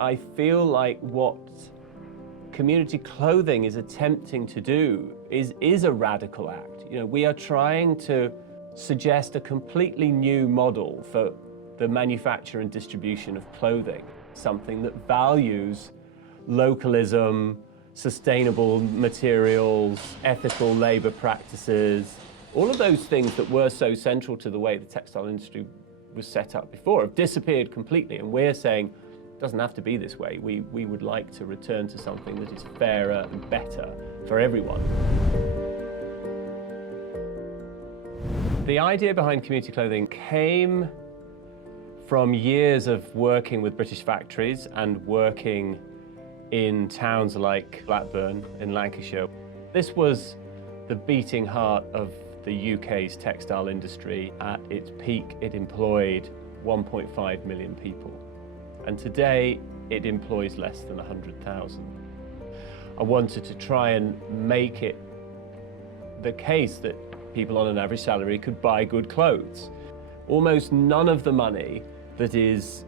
I feel like what community clothing is attempting to do is a radical act. You know, we are trying to suggest a completely new model for the manufacture and distribution of clothing, something that values localism, sustainable materials, ethical labor practices, all of those things that were so central to the way the textile industry was set up before have disappeared completely, and we're saying it doesn't have to be this way. We would like to return to something that is fairer and better for everyone. The idea behind community clothing came from years of working with British factories and working in towns like Blackburn in Lancashire. This was the beating heart of the UK's textile industry. At its peak, it employed 1.5 million people. And today, it employs less than 100,000. I wanted to try and make it the case that people on an average salary could buy good clothes. Almost none of the money that is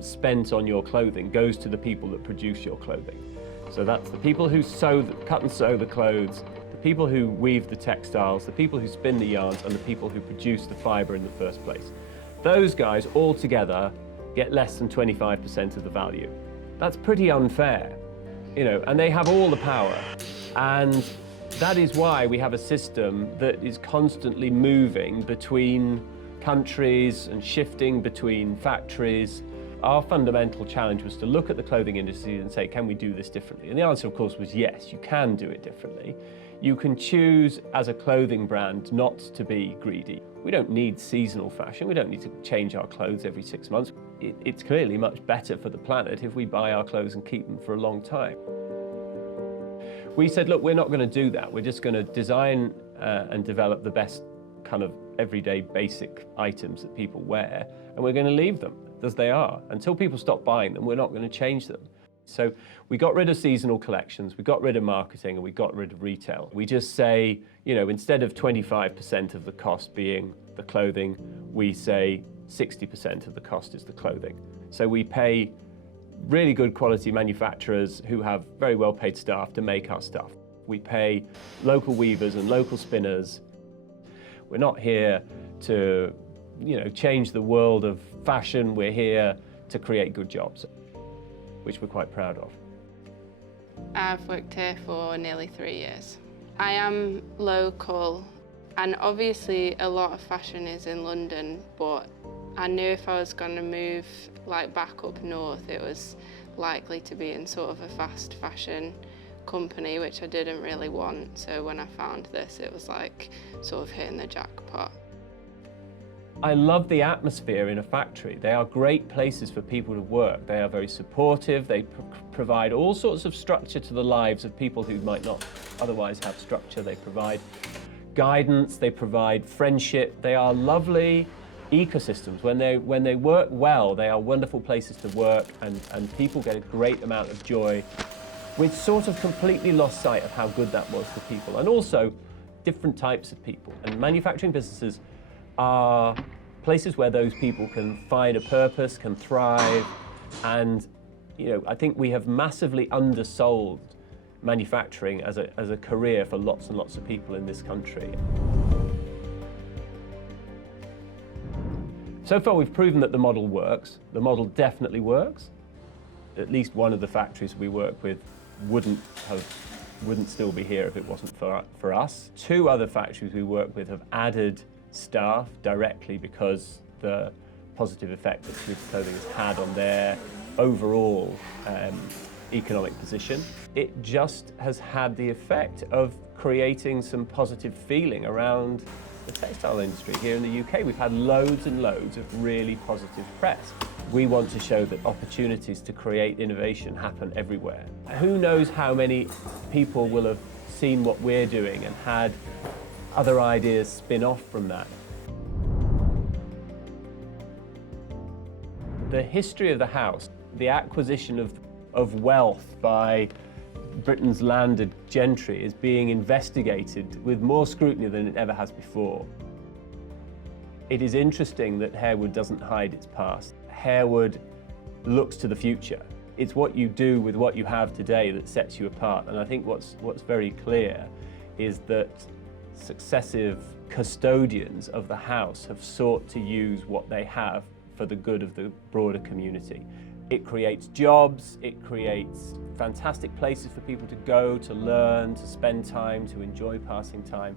spent on your clothing goes to the people that produce your clothing. So that's the people who cut and sew the clothes, the people who weave the textiles, the people who spin the yarns, and the people who produce the fibre in the first place. Those guys all together get less than 25% of the value. That's pretty unfair, you know, and they have all the power. And that is why we have a system that is constantly moving between countries and shifting between factories. Our fundamental challenge was to look at the clothing industry and say, can we do this differently? And the answer, of course, was yes, you can do it differently. You can choose as a clothing brand not to be greedy. We don't need seasonal fashion. We don't need to change our clothes every 6 months. It's clearly much better for the planet if we buy our clothes and keep them for a long time. We said, look, we're not going to do that. We're just going to design and develop the best kind of everyday basic items that people wear, and we're going to leave them as they are. Until people stop buying them, we're not going to change them. So we got rid of seasonal collections, we got rid of marketing, and we got rid of retail. We just say, you know, instead of 25% of the cost being the clothing, we say 60% of the cost is the clothing. So we pay really good quality manufacturers who have very well paid staff to make our stuff. We pay local weavers and local spinners. We're not here to, you know, change the world of fashion. We're here to create good jobs, which we're quite proud of. I've worked here for nearly 3 years. I am local, and obviously a lot of fashion is in London, but I knew if I was going to move back up north, it was likely to be in sort of a fast fashion company, which I didn't really want. So when I found this, it was like sort of hitting the jackpot. I love the atmosphere in a factory. They are great places for people to work. They are very supportive. They provide all sorts of structure to the lives of people who might not otherwise have structure. They provide guidance. They provide friendship. They are lovely ecosystems. When they work well, they are wonderful places to work, and people get a great amount of joy. We'd sort of completely lost sight of how good that was for people, and also different types of people. And manufacturing businesses are places where those people can find a purpose, can thrive, and you know, I think we have massively undersold manufacturing as a career for lots and lots of people in this country. So far we've proven that the model works. The model definitely works. At least one of the factories we work with wouldn't still be here if it wasn't for us. 2 other factories we work with have added staff directly because the positive effect that community clothing has had on their overall economic position. It just has had the effect of creating some positive feeling around the textile industry here in the UK. We've had loads and loads of really positive press. We want to show that opportunities to create innovation happen everywhere. Who knows how many people will have seen what we're doing and had other ideas spin off from that. The history of the house, the acquisition of wealth by Britain's landed gentry, is being investigated with more scrutiny than it ever has before. It is interesting that Harewood doesn't hide its past. Harewood looks to the future. It's what you do with what you have today that sets you apart. And I think what's very clear is that successive custodians of the house have sought to use what they have for the good of the broader community. It creates jobs, it creates fantastic places for people to go, to learn, to spend time, to enjoy passing time.